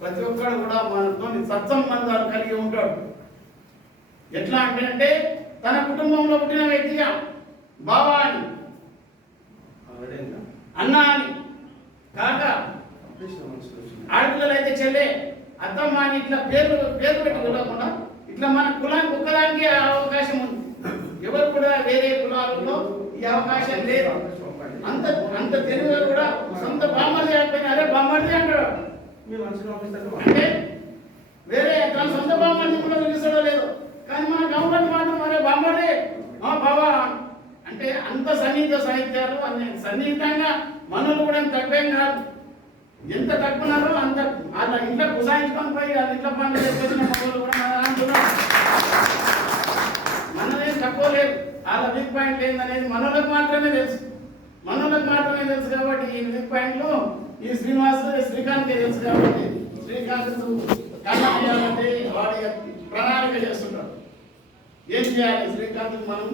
ప్రతి ఒక్కడు కూడా మనతో సత్సంబంధాలు కలిగి ఉంటాడు. ఎట్లా అంటే తన కుటుంబంలో పుట్టిన వ్యక్తిగా బావా అని, అన్న అని, కాక, ఆడపిల్లలు అయితే చెల్లె, అత్తమ్మ అని ఇట్లా పేరు పెట్టుకోకుండా ఇట్లా మన కులానికి ఒక్కదానికి అవకాశం ఉంది. ఎవరు కూడా వేరే కులాలలో ఈ అవకాశం లేదు. అంత తెలుగులో కూడా సొంత బామ్మర్ది కాకపోయినా అరే బామ్మర్ది అంటాడు. అంటే వేరే తన సొంత బామ్మర్ది కూడా పిలుస్తాడో లేదు, కానీ మన గవర్నమెంట్ మాత్రం అరే బామ్మర్ది బావా అంటే అంత సన్నిహిత సాహిత్యాలు అన్ని సన్నిహితంగా మనలు కూడా తక్కువేం కాదు. ఎంత తక్కువన్నారో అంత వాళ్ళ ఇంట్లో కుసాయించుకొని పోయి వాళ్ళ ఇంట్లో పనులు చేసుకొచ్చిన మనలు కూడా అంటున్నారు. మనదేం తక్కువ లేదు. వాళ్ళ వీక్ పాయింట్ ఏందనేది మనలకు మాత్రమే తెలుసు. కాబట్టి ఈ వీక్ పాయింట్లు ఈ శ్రీకాంత్ తెలుసు. కాబట్టి శ్రీకాంత్ కళ్ళ వాడి ప్రణాళిక చేస్తుంటాడు. ఏం చేయాలి శ్రీకాంత్ మనం